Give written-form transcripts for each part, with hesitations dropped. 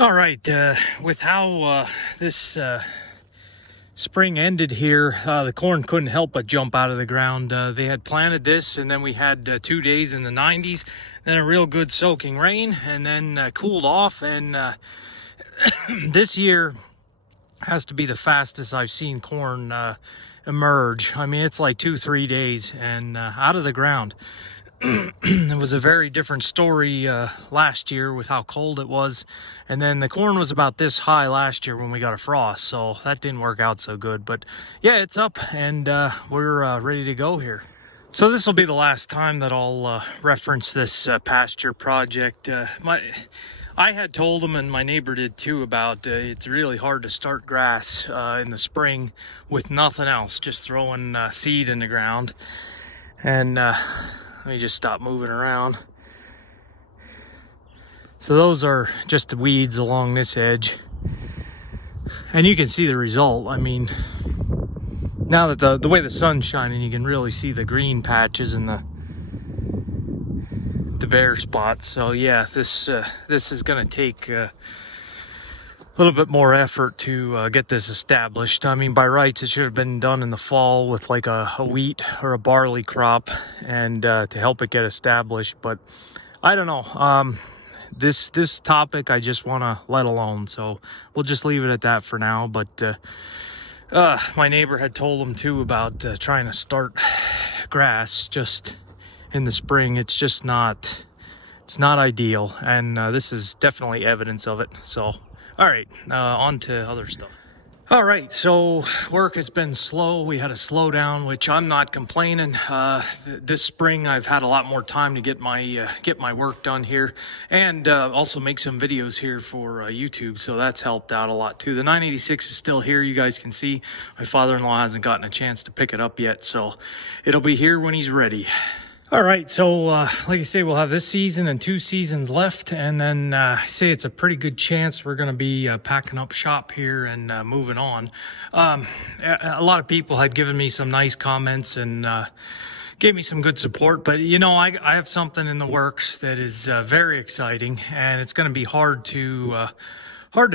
All right, with how this spring ended here, the corn couldn't help but jump out of the ground. They had planted this, and then we had 2 days in the 90s, then a real good soaking rain, and then cooled off. And this year has to be the fastest I've seen corn emerge. I mean, it's like 2-3 days and out of the ground. It was a very different story last year with how cold it was, and then the corn was about this high last year when we got a frost, so that didn't work out so good. But yeah, it's up, and we're ready to go here. So this will be the last time that I'll reference this pasture project. I had told them, and my neighbor did too, about it's really hard to start grass in the spring with nothing else, just throwing seed in the ground. And let me just stop moving around. So those are just the weeds along this edge. And you can see the result. I mean, now that the way the sun's shining, you can really see the green patches and the bare spots. So yeah, this is gonna take a little bit more effort to get this established. I mean, by rights, it should have been done in the fall with like a wheat or a barley crop, and to help it get established. But I don't know. This topic I just want to let alone, so we'll just leave it at that for now. But my neighbor had told him too about trying to start grass just in the spring. It's just not, it's not ideal, and this is definitely evidence of it. So all right, on to other stuff. All right, so work has been slow. We had a slowdown, which I'm not complaining. This spring, I've had a lot more time to get my work done here, and also make some videos here for YouTube. So that's helped out a lot too. The 986 is still here. You guys can see my father-in-law hasn't gotten a chance to pick it up yet, so it'll be here when he's ready. All right, so like I say, we'll have this season and 2 seasons left, and then I say it's a pretty good chance we're going to be packing up shop here and moving on. A lot of people had given me some nice comments and gave me some good support, but you know, I have something in the works that is very exciting, and it's going to be hard to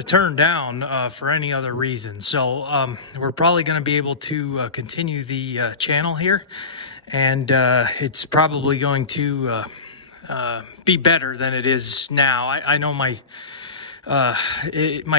turn down for any other reason. So we're probably going to be able to continue the channel here, and it's probably going to be better than it is now. I know my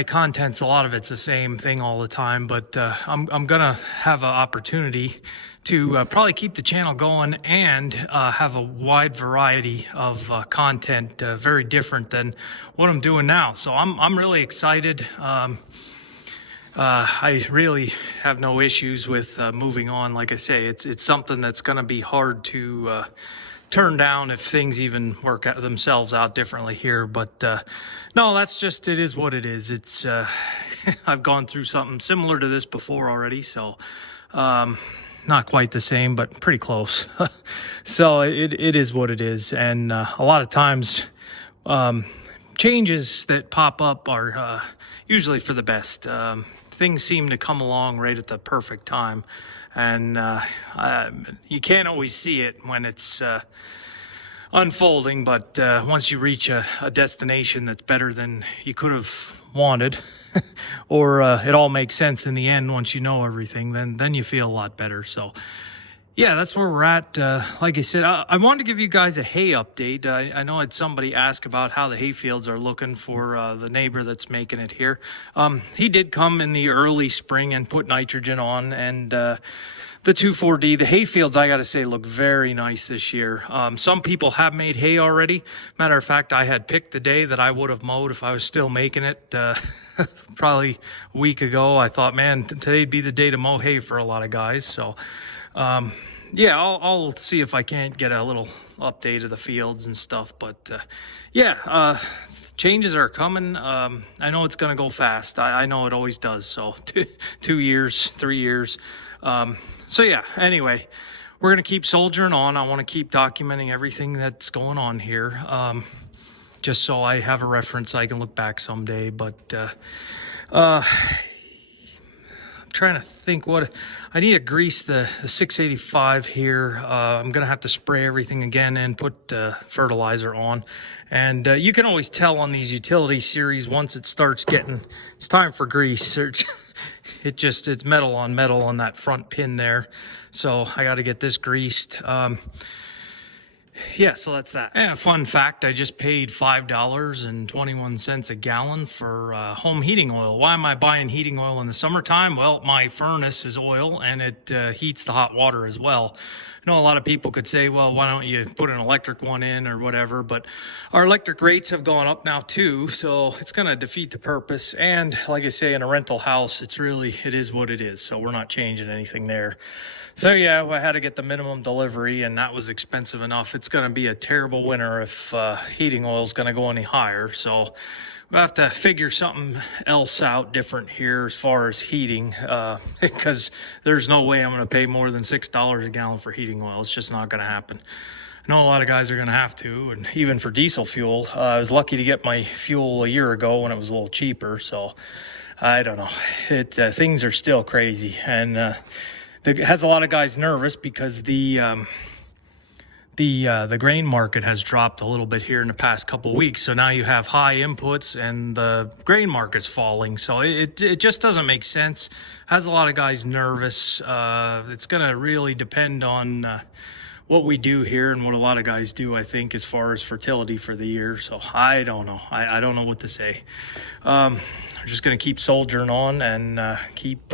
content's, a lot of it's the same thing all the time, but I'm gonna have an opportunity to probably keep the channel going and have a wide variety of content, very different than what I'm doing now. So I'm really excited. I really have no issues with moving on. Like I say, it's something that's going to be hard to turn down if things even work out themselves out differently here. But no, that's just, it is what it is. It's I've gone through something similar to this before already, so not quite the same, but pretty close. So it is what it is, and a lot of times changes that pop up are usually for the best. Things seem to come along right at the perfect time, and you can't always see it when it's unfolding, but once you reach a destination that's better than you could have wanted, or it all makes sense in the end once you know everything, then you feel a lot better. So yeah, that's where we're at. Like I said, I wanted to give you guys a hay update. I know I had somebody ask about how the hay fields are looking for the neighbor that's making it here. He did come in the early spring and put nitrogen on, and the 2,4-D, the hay fields, I got to say, look very nice this year. Some people have made hay already. Matter of fact, I had picked the day that I would have mowed if I was still making it. Probably a week ago, I thought, man, today'd be the day to mow hay for a lot of guys. So yeah, I'll see if I can't get a little update of the fields and stuff. But yeah, changes are coming. I know it's going to go fast. I know it always does. So 2 years, 3 years. So yeah, anyway, we're going to keep soldiering on. I want to keep documenting everything that's going on here, just so I have a reference I can look back someday. But trying to think what I need to grease the 685 here. I'm gonna have to spray everything again and put fertilizer on. And you can always tell on these utility series once it starts getting, it's time for grease. It's metal on that front pin there. So I got to get this greased. Yeah, so that's that. And a fun fact, I just paid $5.21 a gallon for home heating oil. Why am I buying heating oil in the summertime? Well, my furnace is oil and it heats the hot water as well. I know a lot of people could say, well, why don't you put an electric one in or whatever, but our electric rates have gone up now too, so it's going to defeat the purpose. And like I say, in a rental house, it is what it is, so we're not changing anything there. So yeah, I had to get the minimum delivery, and that was expensive enough. It's going to be a terrible winter if heating oil is going to go any higher. So we'll have to figure something else out different here as far as heating, because there's no way I'm going to pay more than $6 a gallon for heating oil. It's just not going to happen. I know a lot of guys are going to have to, and even for diesel fuel. I was lucky to get my fuel a year ago when it was a little cheaper. So I don't know. Things are still crazy, and it has a lot of guys nervous because the grain market has dropped a little bit here in the past couple of weeks. So now you have high inputs and the grain market's falling. So it just doesn't make sense. Has a lot of guys nervous. It's going to really depend on what we do here and what a lot of guys do, I think, as far as fertility for the year. So I don't know. I don't know what to say. I'm just going to keep soldiering on and keep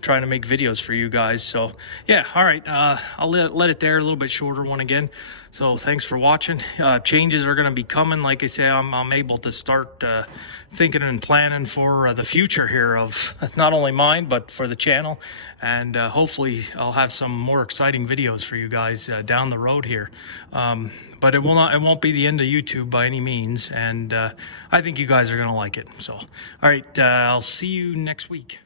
trying to make videos for you guys. So yeah, all right. I'll let it there, a little bit shorter one again. So thanks for watching. Changes are going to be coming. Like I say, I'm able to start thinking and planning for the future here of not only mine, but for the channel. And hopefully I'll have some more exciting videos for you guys down the road here. But it won't be the end of YouTube by any means. And I think you guys are going to like it. So, all right, I'll see you next week.